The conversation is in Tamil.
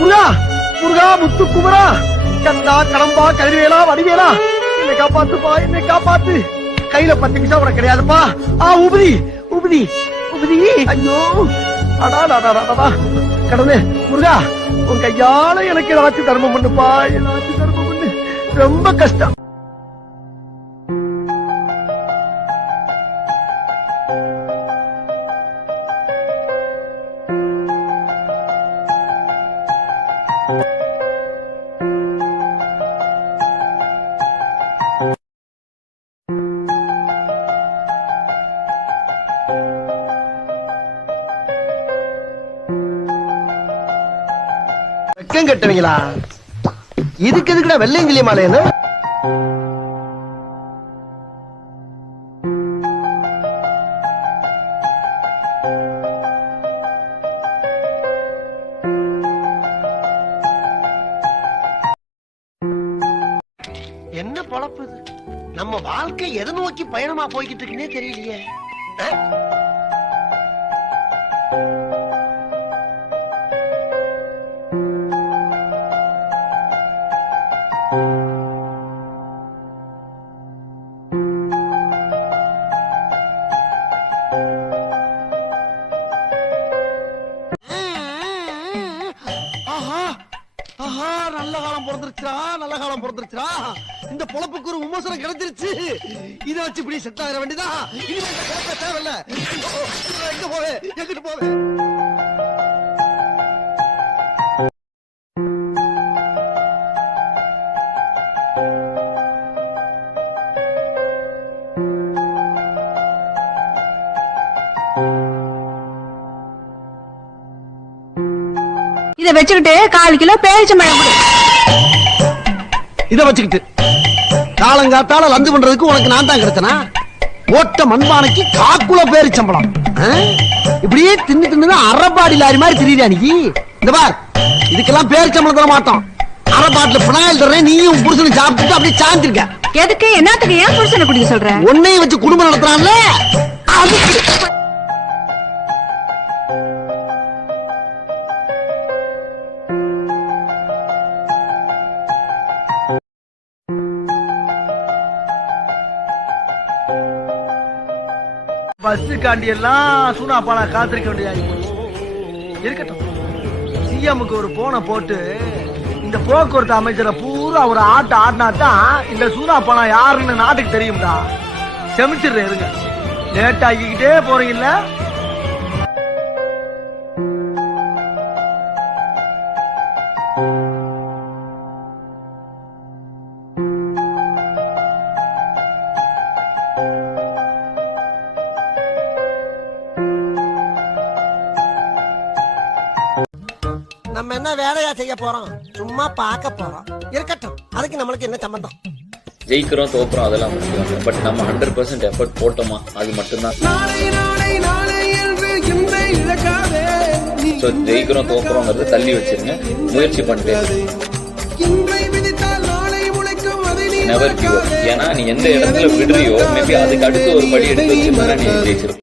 முருகா முருகா முத்து குமரா கந்தா கடம்பா கதிர்வேலா வடிவேலா என்னை காப்பாத்துப்பா, என்னை காப்பாத்து. கையில 10 நிமிஷம் கூட கிடையாதுப்பா. உபதி உபதி உபதி. ஐயோ அடா கடவுளே முருகா, உன் கையால எனக்கு ஏதாச்சும் தர்மம் பண்ணுப்பா, ஏதாச்சும் தர்மம் பண்ணு. ரொம்ப கஷ்டம். கெட்டவங்களா, இதுக்கு எதுக்குடா வெள்ளையங்கிலி மாலைன்னு? என்ன பொழப்பு இது? நம்ம வாழ்க்கை எதை நோக்கி பயணமா போய்கிட்டு இருக்குன்னே தெரியலையே. நல்ல காலம் பிறந்துருச்சா, நல்ல காலம் பிறந்துருச்சா. இந்த பொழப்புக்கு ஒரு விமர்சனம் கிடைச்சிருச்சு. இதை வச்சு இப்படி செட் ஆகிற வேண்டியதா. தேவையில்ல. எங்க போவே, எங்கிட்டு போவே. இதை வச்சுக்கிட்டு 1/4 கிலோ பேரிச்சம்பழம் கொடு. இதை வச்சுக்கிட்டு காலங்காத்தால லந்து பண்றதுக்கு உனக்கு நான் தான் கிடைச்சனா? ஓட்ட மண்பானைக்கு 1/4 கிலோ பேரிச்சம்பழம். இப்படியே தின்னு தின்னு அரைப்பாடி லாரி மாதிரி திரியா நீ? இந்த பார், இதுக்கெல்லாம் பேரிச்சம்பளம் தர மாட்டோம். அரைப்பாட்டில் பினாயில் தர்றேன், நீயும் புருஷனும் சாப்பிட்டுட்டு அப்படியே சாந்திருக்க. எதுக்கு, என்னத்துக்கு ஏன் புருஷனை குடிக்க சொல்ற? உன்னையும் வச்சு குடும்பம் நடத்துறான்ல. பஸ் காண்டி எல்லாம் சூனாப்பானா காத்திருக்க வேண்டியது இருக்கட்டும். சிஎம்க்கு ஒரு போனை போட்டு இந்த போக்குவரத்து அமைச்சரை பூரா ஒரு ஆட்ட ஆடினாதான் இந்த சூனாப்பானா யாருன்னு நாட்டுக்கு தெரியும்டா. செமிச்சிடுறேன் இருங்க, லேட் ஆகிக்கிட்டே போறீங்கல்ல. நம்ம என்ன வேலையா செய்ய போறோம்? சும்மா பார்க்க போறோம். இருக்கட்டும், அதுக்கு நம்மளுக்கு என்ன சம்பந்தம்? ஜெயிக்கிறோம் தோக்குறோம் அதெல்லாம் முக்கியம். பட் நம்ம 100% எஃபர்ட் போட்டோமா, அது மட்டும்தான். ஸோ ஜெயிக்கிறோம் தோக்குறோங்கிறது தள்ளி வச்சிருங்க, முயற்சி பண்ணிட்டு நெவர் கிவ் அப். ஏன்னா நீ எந்த இடத்துல விடுறியோ மேபி அதுக்கு அடுத்து ஒரு படி எடுத்து வச்சிருந்தா நீ ஜெயிச்சிருப்ப.